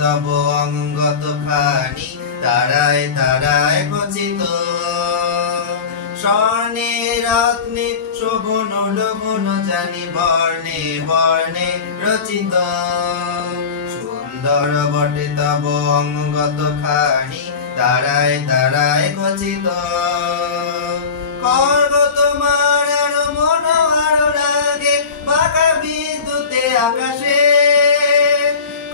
তব অঙ্গত খানি তারায় তারায় খচিত স্বর্ণে রত্নে শোভন লোভন জানি বর্ণে বর্ণে রচিত সুন্দর বটে তব অঙ্গত খানি তারায় তারায় খচিত খড়গ তোমার আরো মনোহর লাগে বাঁকা বিদ্যুতে আকাশে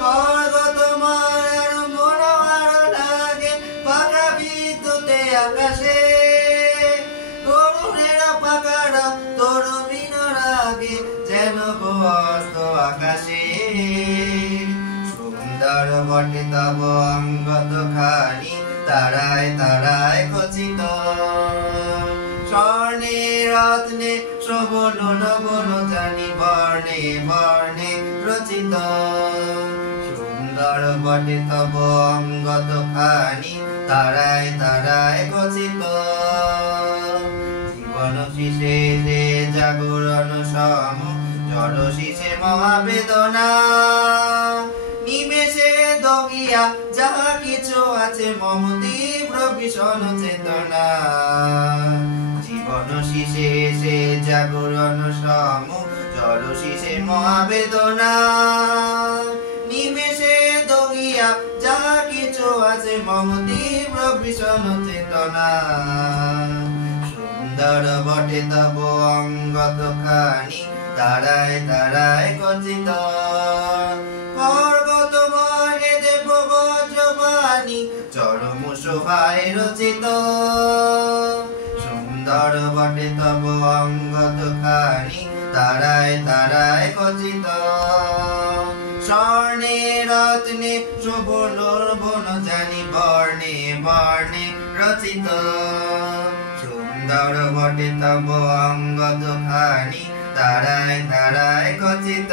খড়গ তোমার আরো মনোহর লাগে বাঁকা বিদ্যুতে আকাশে তরুণেরা পাকার তরুণীর রাগে যেন অস্ত আকাশে সুন্দর বটে তব অঙ্গত খানি তারায় তারায় খচিত স্বর্ণে রত্নে শোভন লোভন জানি বর্ণে বর্ণে রচিত সুন্দর বটে তব অঙ্গত খানি তারায় তারায় খচিত জীবন শীষে যে জাগরণ সম জড় শীষে মহাবেদনা নিমেষে দগিয়া যাহা কিছু আছে মম তীব্র ভীষণ চেতনা জীবন শীষে সে জাগরণ সম জড় শীষে মহাবেদনা নিমেষে দগিয়া যাহা কিছু আছে মম তীব্র ভীষণ চেতনা সুন্দর বটে তব অঙ্গত খানি তারায় তারায় খচিত খড়গ তোমার দেব বজ্রবাণী চরম শোভায় রচিত সুন্দর বটে তব অঙ্গত খানি তারায় তারায় খচিত স্বর্ণে রত্নে শোভন লোভন জানি বর্ণে বর্ণে রচিত সুন্দর বটে তব অঙ্গত খানি তারায় তারায় খচিত।